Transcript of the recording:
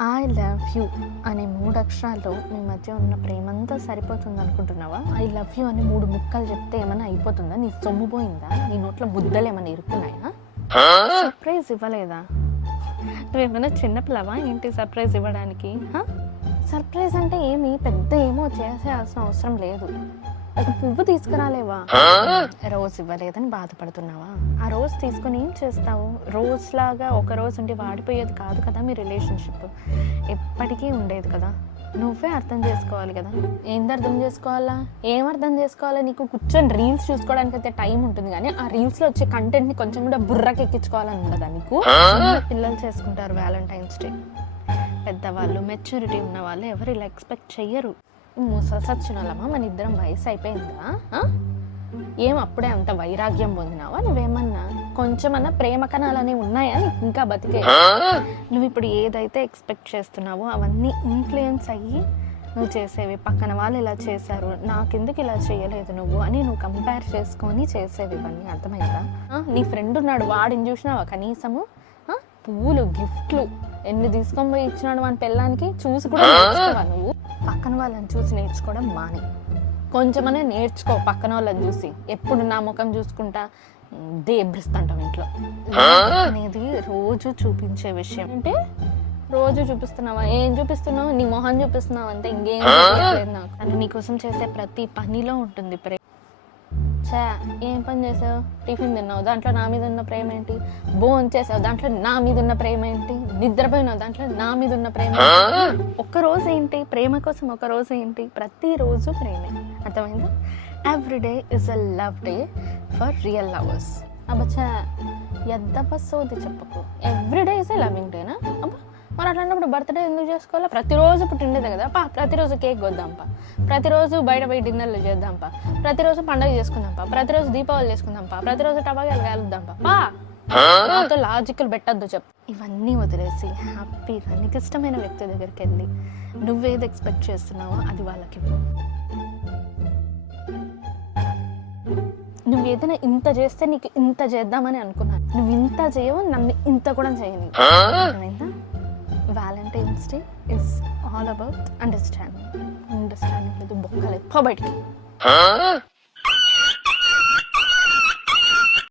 I love you అనే 3 అక్షరాల్లో మీ మధ్య ఉన్న ప్రేమంతా సరిపోతుంది అనుకుంటున్నావా? ఐ లవ్ యూ అని 3 ముక్కలు చెప్తే ఏమైనా అయిపోతుందా? నీ సొమ్ము పోయిందా? నీ నోట్లో ముద్దలు ఏమైనా ఇరుక్కున్నాయా? సర్ప్రైజ్ ఇవ్వలేదా? నువ్వేమైనా చిన్నపిల్లవా ఏంటి సర్ప్రైజ్ ఇవ్వడానికి? సర్ప్రైజ్ అంటే ఏమి పెద్ద ఏమో చేసేయాల్సిన అవసరం లేదు. ఒక పువ్వు తీసుకురాలేవా? రోజు ఇవ్వలేదని బాధపడుతున్నావా? ఆ రోజు తీసుకొని ఏం చేస్తావు? రోజులాగా ఒక రోజు ఉండి వాడిపోయేది కాదు కదా మీ రిలేషన్షిప్, ఎప్పటికీ ఉండేది కదా. నువ్వే అర్థం చేసుకోవాలి కదా. ఏంది అర్థం చేసుకోవాలా? ఏం అర్థం చేసుకోవాలా? నీకు కూర్చొని రీల్స్ చూసుకోవడానికి అయితే టైం ఉంటుంది, కానీ ఆ రీల్స్లో వచ్చే కంటెంట్ని కొంచెం కూడా బుర్రకి ఎక్కించుకోవాలని ఉండదా నీకు? పిల్లలు చేసుకుంటారు వ్యాలంటైన్స్ డే, పెద్దవాళ్ళు మెచ్యూరిటీ ఉన్న వాళ్ళు ఎవరు ఇలా ఎక్స్పెక్ట్ చెయ్యరు. ముసలి సచ్చినోళ్ళమా మన ఇద్దరం వయసు అయిపోయిందా? ఏం అప్పుడే అంత వైరాగ్యం పొందినావా? నువ్వేమన్నా కొంచెమన్నా ప్రేమ కణాలనే ఉన్నాయా ఇంకా బతికే? నువ్వు ఇప్పుడు ఏదైతే ఎక్స్పెక్ట్ చేస్తున్నావో అవన్నీ ఇన్ఫ్లుయెన్స్ అయ్యి నువ్వు చేసేవి, పక్కన వాళ్ళు ఇలా చేశారు నాకెందుకు ఇలా చేయలేదు నువ్వు అని నువ్వు కంపేర్ చేసుకొని చేసేవి ఇవన్నీ. అర్థమైందా? నీ ఫ్రెండ్ ఉన్నాడు, వాడిని చూసినావా కనీసము? పువ్వులు గిఫ్ట్లు ఎన్ని తీసుకొని పోయి ఇచ్చినాడు మన పిల్లానికి, చూసి కూడా నేర్చుకోవా నువ్వు? పక్కన వాళ్ళని చూసి నేర్చుకోవడం మానే, కొంచెమనే నేర్చుకో. పక్కన వాళ్ళని చూసి ఎప్పుడు నా ముఖం చూసుకుంటా దేబ్రిస్తుంటాం ఇంట్లో అనేది రోజు చూపించే విషయం. అంటే రోజు చూపిస్తున్నావా? ఏం చూపిస్తున్నావు? నీ మొహం చూపిస్తున్నావు అంతే, ఇంకేం చూపించలేదు నాకు. అని నీకోసం చేసే ప్రతి పనిలో ఉంటుంది ప్రేమ. ఏం పని చేసావు? టిఫిన్ తిన్నావు, దాంట్లో నా మీద ఉన్న ప్రేమ ఏంటి? భోజనం చేసావు, దాంట్లో నా మీద ఉన్న ప్రేమ ఏంటి? నిద్రపోయినావు, దాంట్లో నా మీద ఉన్న ప్రేమ. ఒక్కరోజు ఏంటి ప్రేమ కోసం? ఒక రోజు ఏంటి? ప్రతిరోజు ప్రేమే. అర్థమైందా? Everyday is a love day for real lovers. అబ్బా ఎద్దబ్బా సోది చెప్పకు. ఎవ్రీడే ఇస్ ఎ లవింగ్ డేనా? అబ్బా మరి అట్లాంటప్పుడు బర్త్డే ఎందుకు చేసుకోవాలా? ప్రతిరోజు పుట్టిండేది కదా పా, ప్రతిరోజు కేక్ కొద్దాంపా, ప్రతిరోజు బయట పోయి డిన్నర్లు చేద్దాంపా, ప్రతిరోజు పండుగ చేసుకుందాంపా, ప్రతిరోజు దీపావళి చేసుకుందాంపా, ప్రతిరోజు టబాకాయలు కాలుద్దాంపా. నాతో లాజికల్ పెట్టద్దు చెప్. ఇవన్నీ వదిలేసి హ్యాపీగా నీకు ఇష్టమైన వ్యక్తి దగ్గరికి వెళ్ళి నువ్వేది ఎక్స్పెక్ట్ చేస్తున్నావో అది వాళ్ళకి ఇవ్వు. నువ్వు ఏదైనా ఇంత చేస్తే నీకు ఇంత చేద్దామని అనుకున్నాను, నువ్వు ఇంత చేయవు, నన్ను ఇంత కూడా చేయని. అర్థమైందా? Valentine's Day is all about understanding. Understanding లేదు బొక్కలేదు, పో బయటికి.